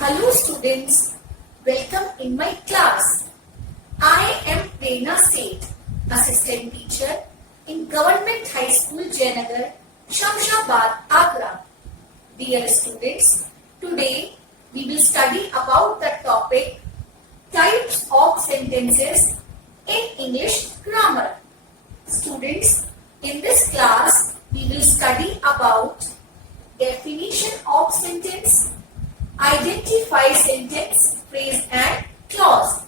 Hello students, welcome in my class. I am Prerna Seth, Assistant Teacher in Government High School, Jayanagar, Shamshabad, Agra. Dear students, today we will study about the topic Types of Sentences in English Grammar. Students, in this class we will study about definition of sentence, identify sentence, phrase and clause,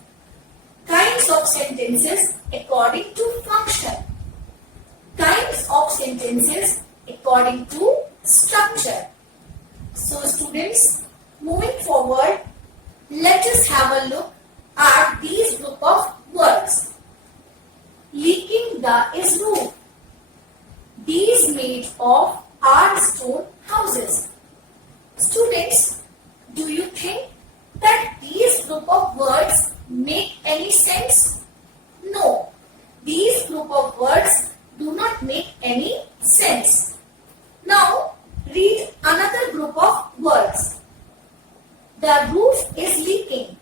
kinds of sentences according to function, kinds of sentences according to structure. So students, moving forward, let us have a look at these group of words. Leaking the roof. These made of are stone houses. Students, do you think that these group of words make any sense? No, these group of words do not make any sense. Now, read another group of words. The roof is leaking.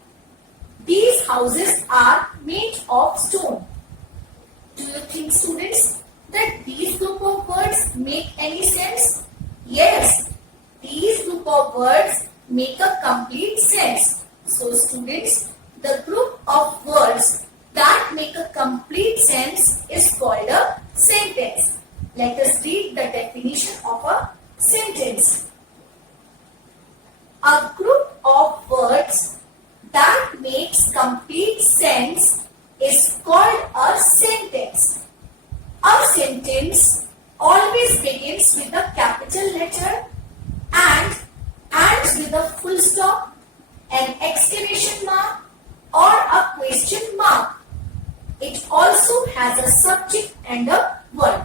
These houses are made of stone. Do you think, students, that these group of words make any sense? Yes, these group of words make a complete sense. So students, the group of words that make a complete sense is called a sentence. Let us read the definition of a sentence. A group of words that makes complete sense is called a sentence. A sentence always begins with a capital letter and ends with a full stop, an exclamation mark or a question mark. It also has a subject and a verb.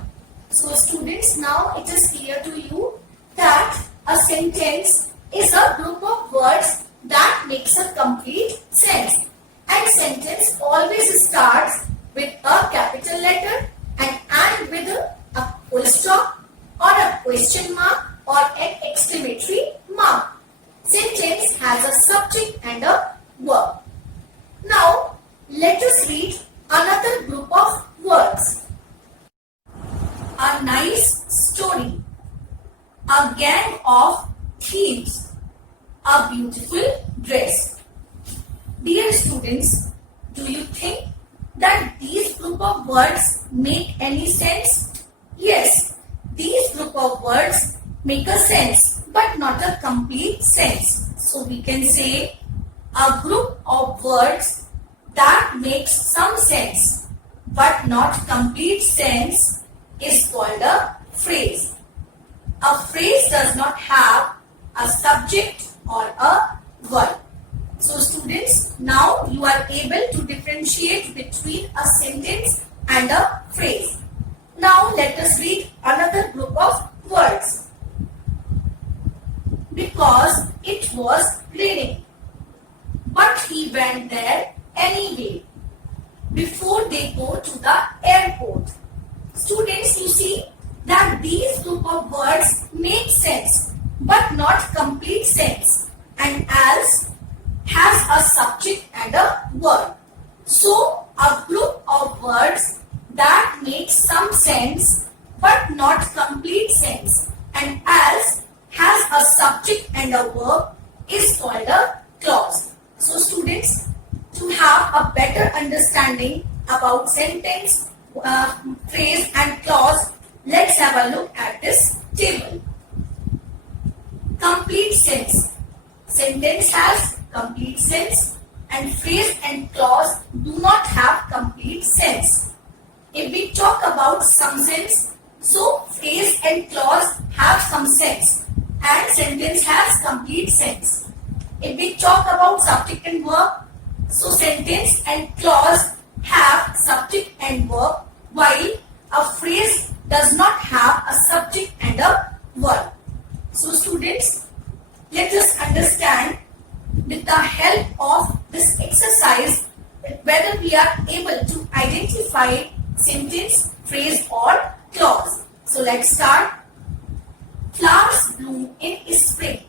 So students, now it is clear to you that a sentence is a group of words that makes a complete sense. And sentence always starts with a capital letter and end with a full stop or a question mark or an exclamatory mark. Sentence has a subject and a verb. Now, let us read another group of words. A nice story. A gang of thieves. A beautiful dress. Dear students, do you think that these group of words make any sense? Yes, these group of words make a sense but not a complete sense. So we can say a group of words that makes some sense but not complete sense is called a phrase. A phrase does not have a subject or a verb. So students, now you are able to differentiate between a sentence and a phrase. Now let us read another group of words. Because it was raining, but he went there anyway. Before they go to the airport. Students, you see that these group of words make sense but not complete sense, and else has a subject and a verb. So a group of words that makes some sense but not complete sense and else has a subject and a verb is called a clause. So students, to have a better understanding about sentence, phrase and clause, let's have a look at this table. Complete sense. Sentence has complete sense and phrase and clause do not have complete sense. If we talk about some sense, so phrase and clause have some sense and sentence has complete sense. If we talk about subject and verb, so sentence and clause have subject and verb while a phrase does not have a subject and a verb. So students, let us understand with the help of this exercise whether we are able to identify sentence, phrase or clause. So let's start. Flowers bloom in spring.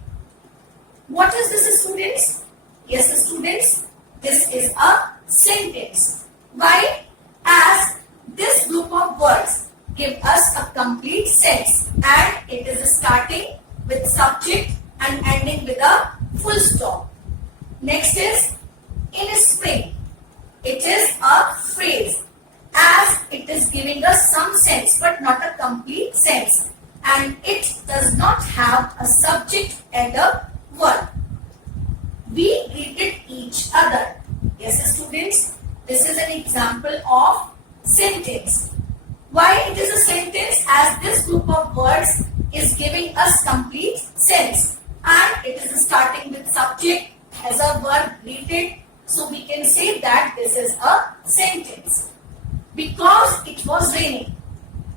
What is this, students? Yes, students, this is a sentence. Why? As this group of words give us a complete sense and it is starting with subject and ending with a full stop. Next is in spring. It is a phrase as it is giving us some sense but not a complete sense, and it does not have a subject and a verb. We greeted each other. Yes, students, this is an example of sentence. Why it is a sentence? As this group of words is giving us complete sense and it is starting with subject as a verb greeted, so we can say that this is a sentence. Because it was raining.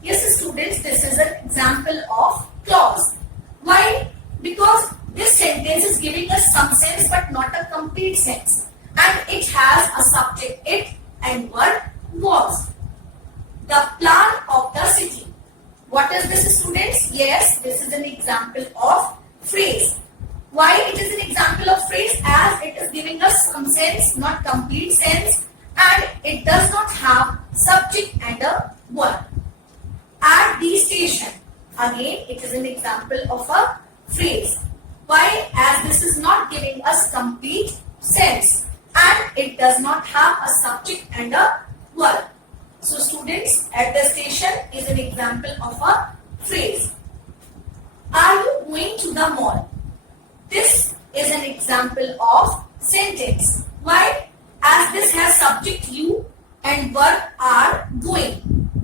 Yes, students, this is an example of clause. Why? Because this sentence is giving us some sense but not a complete sense, and it has a subject it and verb was. The plan of the city. What is this, students? Yes, this is an example of phrase. Why it is an example of phrase? As it is giving us some sense, not complete sense, and it does not have subject and a verb. At the station. Again, it is an example of a phrase. Why? As this is not giving us complete sense and it does not have a subject and a verb. So students, at the station is an example of a phrase. Are you going to the mall? This is an example of sentence. Why? As this has subject you and verb are going,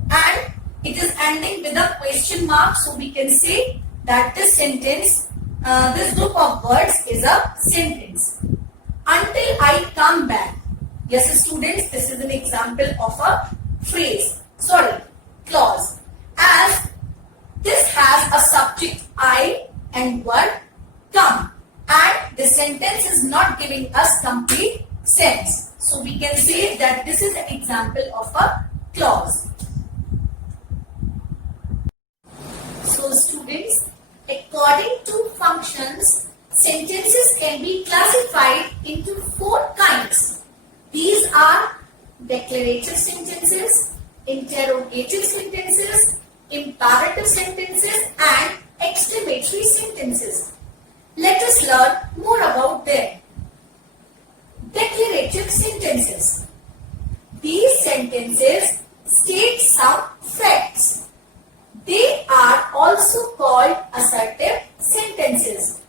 and it is ending with a question mark, so we can say that this sentence, this group of words is a sentence. Until I come back. Yes, students, this is an example of a phrase. Clause. As this has a subject I and verb come, and the sentence is not giving us complete sense. So we can say that this is an example of a clause. So students, according to functions, sentences can be classified into 4 kinds. These are declarative sentences, interrogative sentences, imperative sentences, and exclamatory sentences. Let us learn more about them. Declarative sentences. These sentences state some facts. They are also called assertive sentences.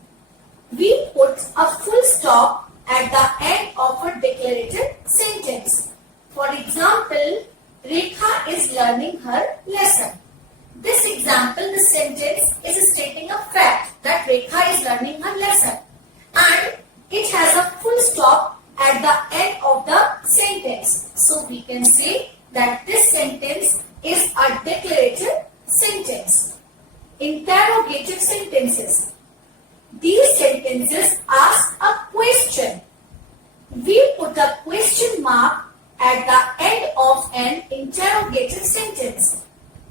We put a full stop at the end of a declarative sentence. For example, Rekha is learning her lesson. This example, the sentence is stating a fact that Rekha is learning her lesson, and it has a full stop at the end of the sentence. So we can say that this sentence is a declarative sentence. Interrogative sentences. These sentences ask a question. We put a question mark at the end of an interrogative sentence.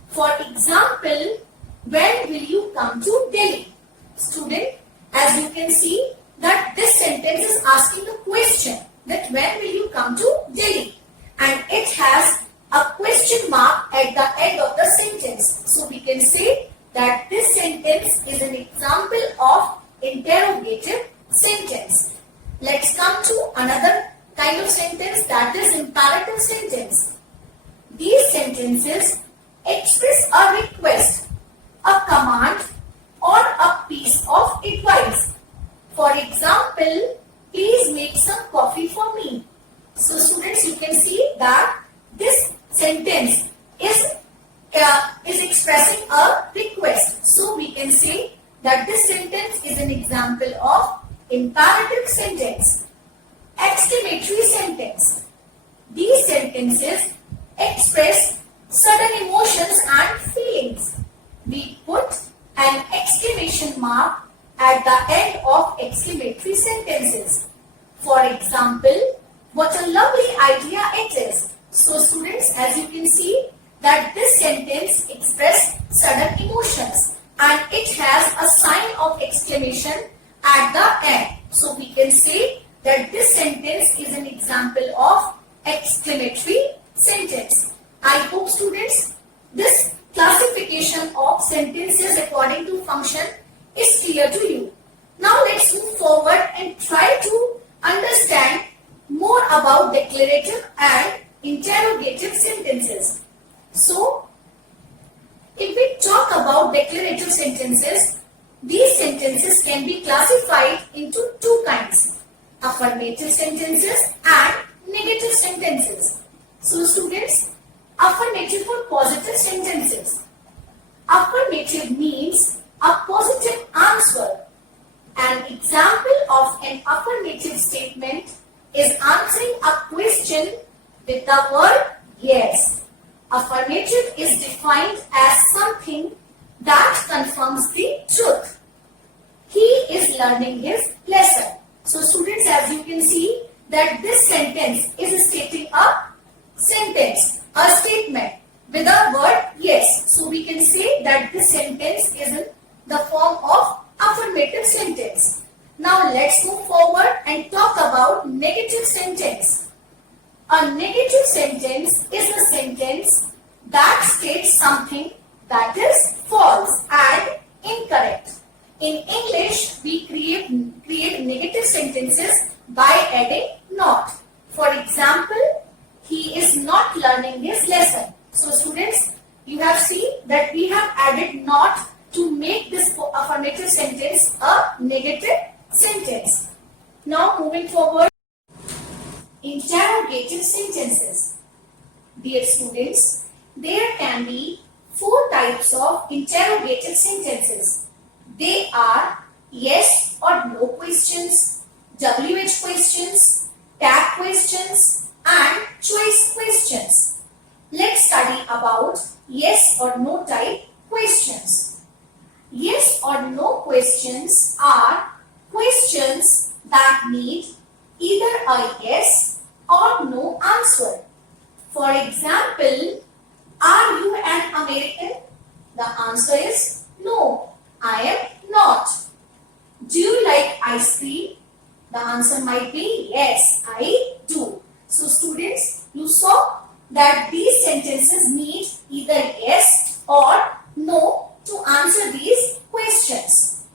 For example, when will you come to Delhi? Student, as you can see that this sentence is asking a question that when will you come to Delhi, and it has a question mark at the end of the sentence. So we can say that this sentence is an example of interrogative sentence. Let's come to another kind of sentence, that is imperative sentence. These sentences express a request, a command, or a piece of advice. For example, please make some coffee for me. So students, you can see that this sentence is expressing a request. So we can say that this sentence is an example of imperative sentence. Exclamatory sentence. These sentences express sudden emotions and feelings. We put an exclamation mark at the end of exclamatory sentences. For example, what a lovely idea it is. So students, as you can see that this sentence expresses sudden emotions and it has a sign of exclamation at the end. So we can say that this sentence is an example of exclamatory sentence. I hope students this classification of sentences according to function is clear to you. Now let's move forward and try to understand more about declarative and interrogative sentences. So, if we talk about declarative sentences, these sentences can be classified into two kinds: affirmative sentences and negative sentences. So, students, affirmative or positive sentences. Affirmative means a positive answer. An example of an affirmative statement is answering a question with the word yes. Affirmative is defined as something that confirms the truth. He is learning his lesson. So students, as you can see that this sentence is stating a sentence, a statement with a word yes. So we can say that this sentence is in the form of affirmative sentence. Now let's move forward and talk about negative sentence. A negative sentence is a sentence that states something that is false and incorrect. In English, we create negative sentences by adding not. For example, he is not learning his lesson. So students, you have seen that we have added not to make this affirmative sentence a negative sentence. Now moving forward, interrogative sentences. Dear students, there can be 4 types of interrogative sentences. They are yes or no questions, WH questions, tag questions, and choice questions. Let's study about yes or no type questions. Yes or no questions are questions that need either a yes or no answer. For example, are you an American? The answer is no, I am not. Do you like ice cream? The answer might be yes, I do. So students, you saw that these sentences need either yes or no to answer these questions.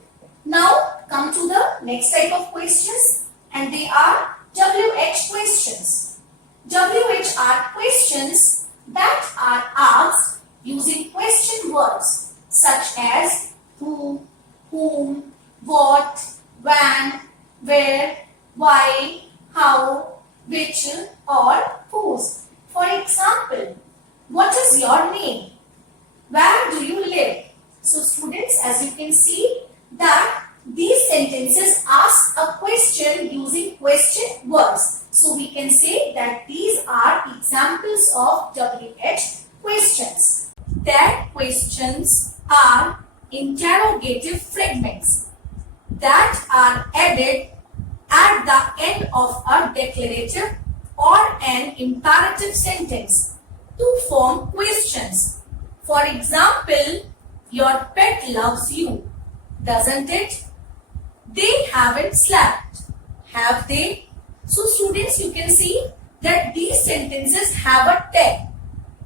Now come to the next type of questions, and they are WH questions. WH are questions that are asked using question words such as who, whom, what, when, where, why, how, which, or whose. For example, what is your name? Where do you live? So students, as you can see that these sentences ask a question using question words. So we can say that these are examples of WH questions. Tag questions are interrogative fragments that are added at the end of a declarative or an imperative sentence to form questions. For example, your pet loves you, doesn't it? They haven't slept, have they? So students, you can see that these sentences have a tag,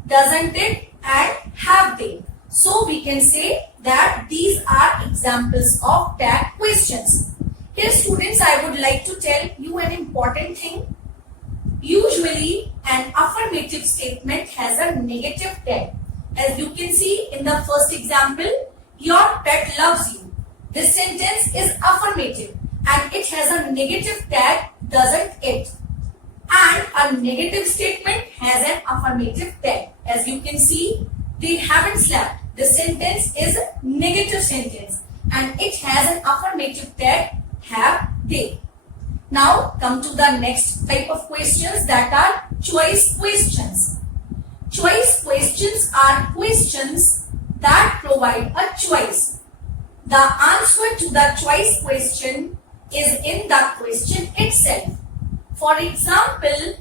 doesn't it and have they. So we can say that these are examples of tag questions. Here students, I would like to tell you an important thing. Usually an affirmative statement has a negative tag. As you can see in the first example, your pet loves you. This sentence is affirmative and it has a negative tag, doesn't it? And a negative statement has an affirmative tag. As you can see, they haven't slept. The sentence is a negative sentence and it has an affirmative tag, have they. Now come to the next type of questions, that are choice questions. Choice questions are questions that provide a choice. The answer to the choice question is in the question itself. For example,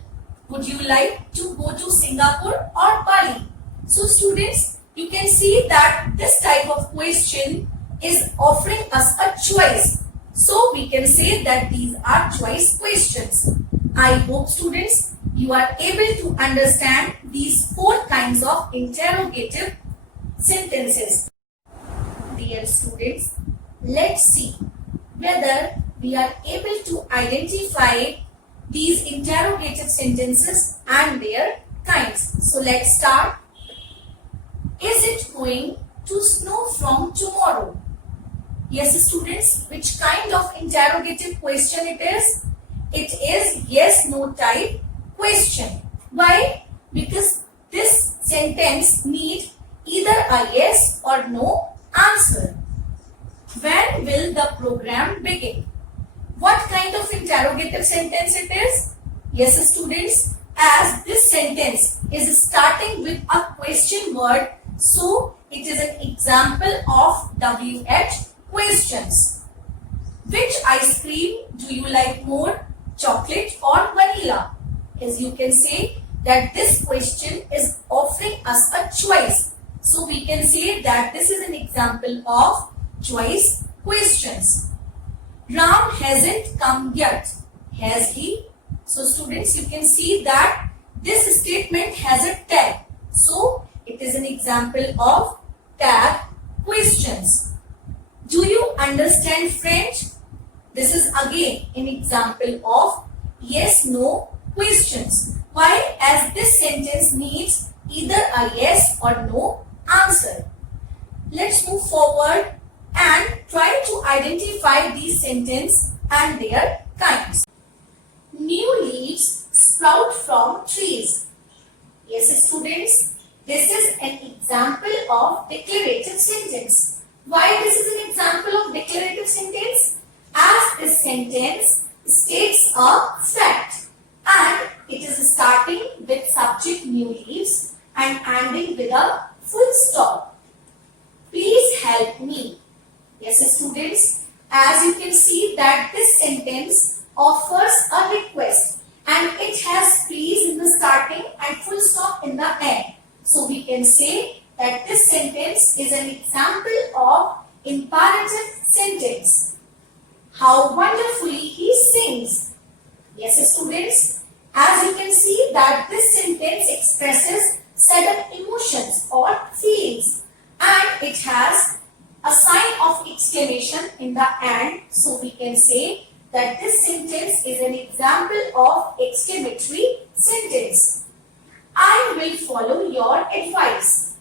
would you like to go to Singapore or Bali? So students, you can see that this type of question is offering us a choice. So we can say that these are choice questions. I hope students you are able to understand these 4 kinds of interrogative sentences. Dear students, let's see whether we are able to identify these interrogative sentences and their kinds. So let's start. Is it going to snow from tomorrow? Yes, students, which kind of interrogative question it is? It is yes/no type question. Why? Because this sentence needs either a yes or no answer. When will the program begin? What kind of interrogative sentence it is? Yes, students, as this sentence is starting with a question word, so it is an example of WH questions. Which ice cream do you like more, chocolate or vanilla? As you can say that this question is offering us a choice. So we can say that this is an example of choice questions. Ram hasn't come yet. Has he? So students, you can see that this statement has a tag. So it is an example of tag questions. Do you understand French? This is again an example of yes/no questions. Why? As this sentence needs either a yes or no answer. Let's move forward and try to identify these sentences and their kinds. New leaves sprout from trees. Yes, students, this is an example of declarative sentence. Why this is an example of declarative sentence? As this sentence states a fact and it is starting with subject new leaves and ending with a full stop. Please help me. Yes, students, as you can see that this sentence offers a request and it has please in the starting and full stop in the end. So we can say that this sentence is an example of imperative sentence. How wonderfully he sings. Yes, students, as you can see that this sentence expresses sudden emotions or feelings and it has a sign of exclamation in the end. So we can say that this sentence is an example of exclamatory sentence. I will follow your advice.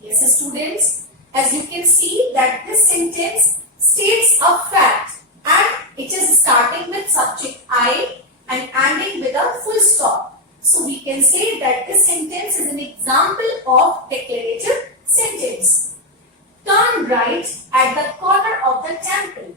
Yes, students, as you can see that this sentence states a fact and it is starting with subject I and ending with a full stop. So we can say that this sentence is an example of declarative sentence. Turn right at the corner of the temple.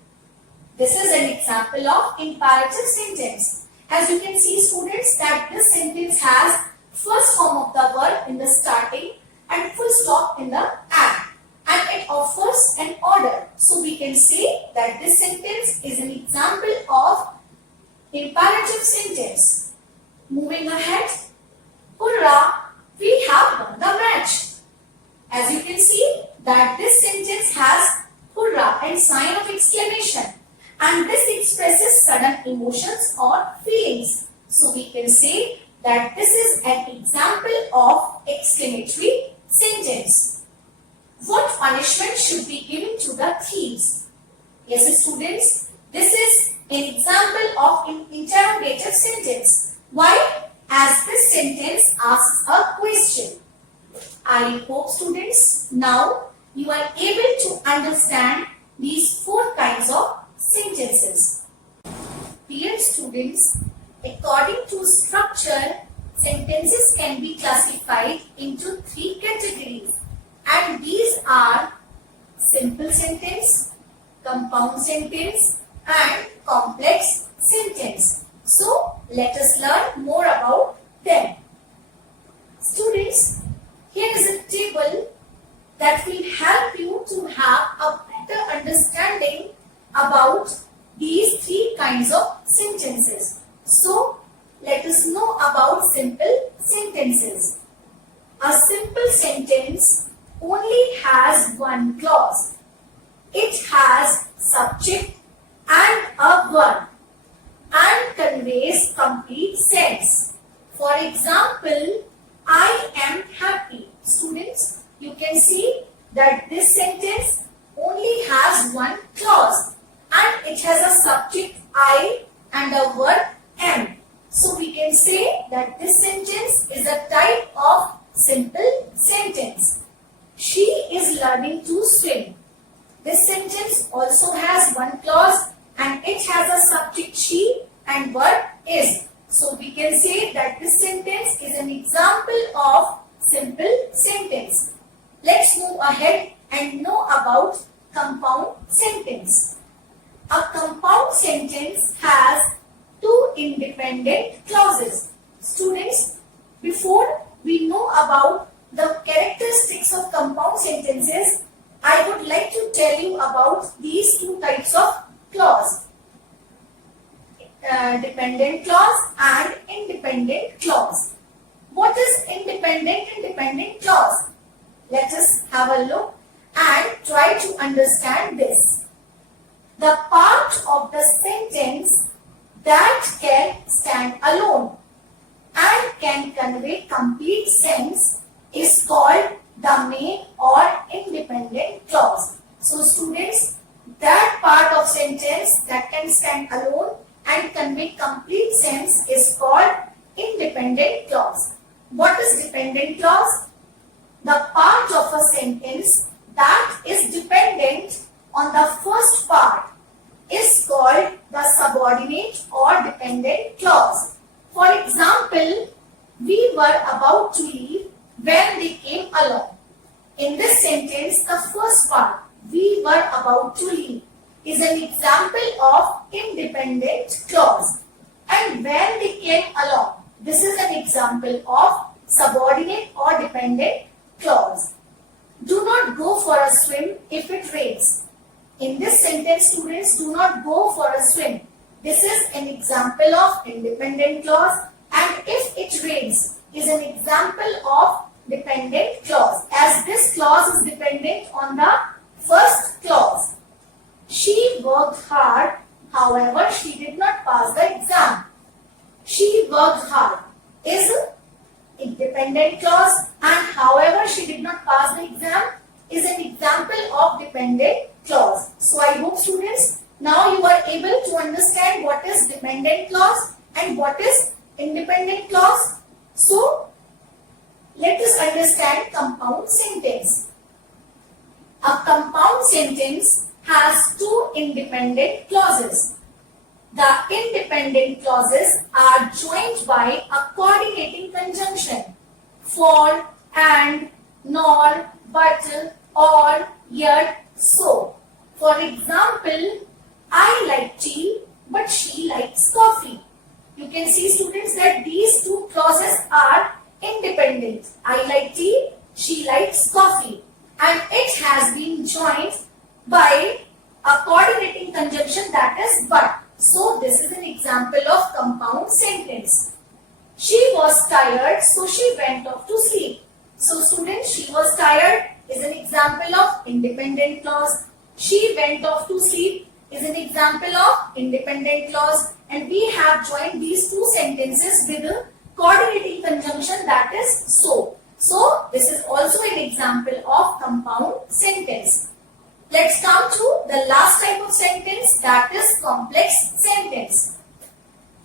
This is an example of imperative sentence. As you can see, students, that this sentence has first form of the verb in the starting and full stop in the end. And it offers an order. So we can say that this sentence is an example of imperative sentence. Moving ahead. Hurrah! We have won the match. As you can see that this sentence has hurrah and sign of exclamation. And this expresses sudden emotions or feelings. So we can say that this is an example of exclamatory sentence. What punishment should be given to the thieves? Yes, students, this is an example of an interrogative sentence. Why? As this sentence asks a question. I hope, students, now you are able to understand these 4 kinds of sentences. Dear students, according to structure, sentences can be classified into 3 categories, and these are simple sentence, compound sentence and complex sentence. So let us learn more about them. Students, here is a table that will help you to have a better understanding about these 3 kinds of sentences. So let us know about simple sentences. A simple sentence only has one clause. It has subject and a verb and conveys complete sense. For example, I am happy. Students, you can see that this sentence only has one clause and it has a subject I and a verb am. So we can say that this sentence is a type of simple sentence. She is learning to swim. This sentence also has one clause and it has a subject she and verb is. So we can say that this sentence is an example of simple sentence. Let's move ahead and know about compound sentence. A compound sentence has two independent clauses. Students, before we know about the characteristics of compound sentences, I would like to tell you about these two types of clause. Dependent clause and independent clause. What is independent clause? Let us have a look and try to understand this. The part of the sentence that can stand alone and can convey complete sense is called the main or independent clause. So students, that part of sentence that can stand alone and convey complete sense is called independent clause. What is dependent clause? The part of a sentence that is dependent on the first part is called the subordinate or dependent clause. For example, we were about to leave when they came along. In this sentence, the first part, we were about to leave, is an example of independent clause. And when they came along, this is an example of subordinate or dependent clause. Do not go for a swim if it rains. In this sentence, students, do not go for a swim. This is an example of independent clause, and if it rains is an example of dependent clause, as this clause is dependent on the first clause. She worked hard, however, she did not pass the exam. She worked hard is a dependent clause, and however she did not pass the exam is an example of dependent clause. So I hope students, now you are able to understand what is dependent clause and what is independent clause. So let us understand compound sentence. A compound sentence has two independent clauses. The independent clauses are joined by a coordinating conjunction: for, and, nor, but, or, yet, so. For example, I like tea, but she likes coffee. You can see, students, that these two clauses are independent. I like tea, she likes coffee. And it has been joined by a coordinating conjunction, that is but. So this is an example of compound sentence. She was tired, so she went off to sleep. So students, she was tired is an example of independent clause. She went off to sleep is an example of independent clause. And we have joined these two sentences with a coordinating conjunction, that is so. So this is also an example of compound sentence. Let's come to the last type of sentence, that is complex sentence.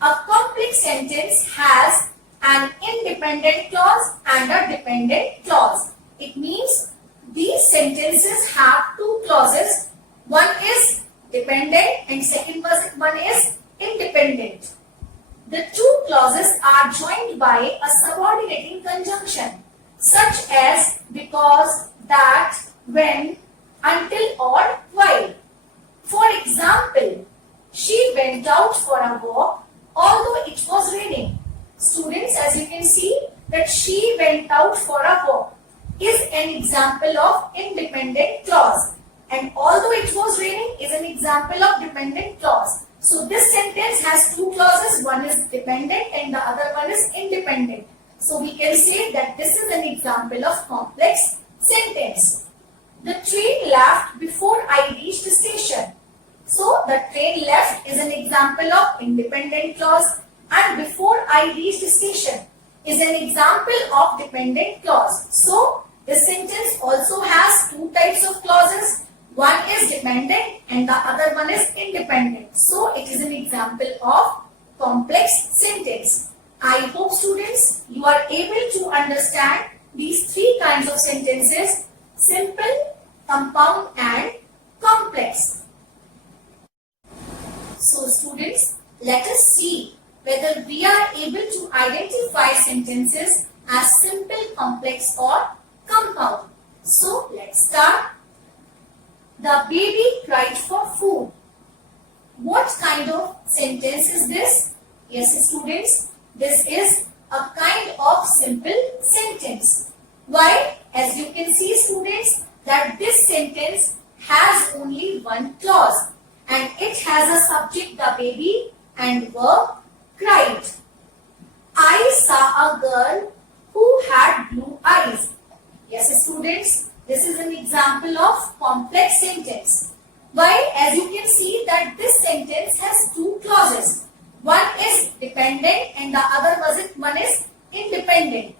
A complex sentence has an independent clause and a dependent clause. It means these sentences have two clauses. One is dependent and second one is independent. The two clauses are joined by a subordinating conjunction, such as because, that, when, until, or while. For example, she went out for a walk although it was raining. Students, as you can see, that she went out for a walk is an example of independent clause, and although it was raining is an example of dependent clause. So this sentence has two clauses, one is dependent and the other one is independent. So we can say that this is an example of complex sentence. The train left before I reached the station. So the train left is an example of independent clause, and before I reached the station is an example of dependent clause. So this sentence also has two types of clauses. One is dependent and the other one is independent. So it is an example of complex sentence. I hope students you are able to understand these three kinds of sentences: simple, compound and complex. So students, let us see whether we are able to identify sentences as simple, complex or compound. So let's start. The baby cried for food. What kind of sentence is this? Yes students, this is a kind of simple sentence. Why? As you can see students, that this sentence has only one clause and it has a subject, the baby, and verb, cried. I saw a girl who had blue eyes. Yes students, this is an example of complex sentence. Why? As you can see that this sentence has two clauses. One is dependent and the other one is independent.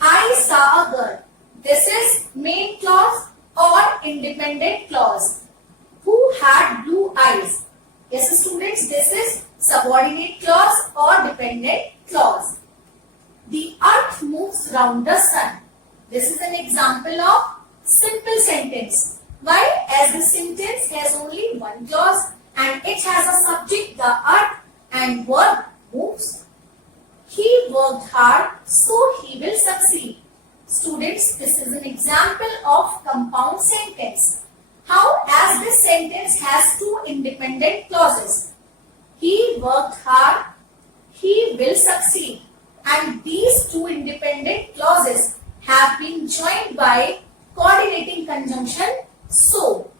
I saw a girl. This is main clause or independent clause. Who had blue eyes. Yes students, this is subordinate clause or dependent clause. The earth moves round the sun. This is an example of simple sentence. Why? As the sentence has only one clause and it has a subject, the earth, and verb, moves. He worked hard, so he will succeed. Students, this is an example of compound sentence. How? As this sentence has two independent clauses. He worked hard, he will succeed. And these two independent clauses have been joined by coordinating conjunction so.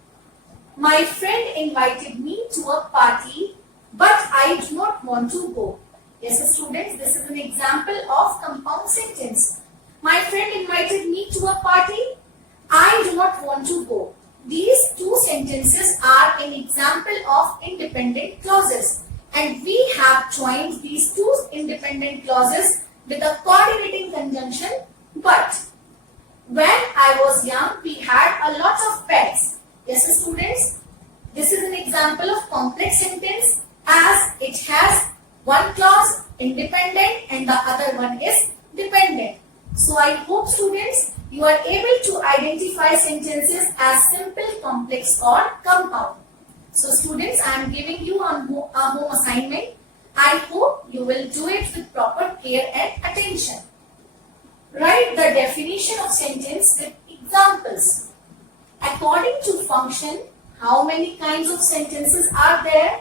My friend invited me to a party, but I do not want to go. Yes students, this is an example of compound sentence. My friend invited me to a party, I do not want to go. These two sentences are an example of independent clauses, and we have joined these two independent clauses with a coordinating conjunction but. When I was young, we had a lot of pets. Yes students, this is an example of complex sentence as it has one clause independent and the other one is dependent. So I hope students you are able to identify sentences as simple, complex or compound. So students, I am giving you a home assignment. I hope you will do it with proper care and attention. Write the definition of sentence with examples. According to function, how many kinds of sentences are there?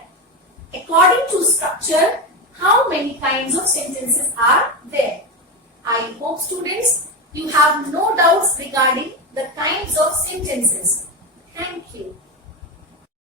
According to structure, how many kinds of sentences are there? I hope students you have no doubts regarding the kinds of sentences. Thank you.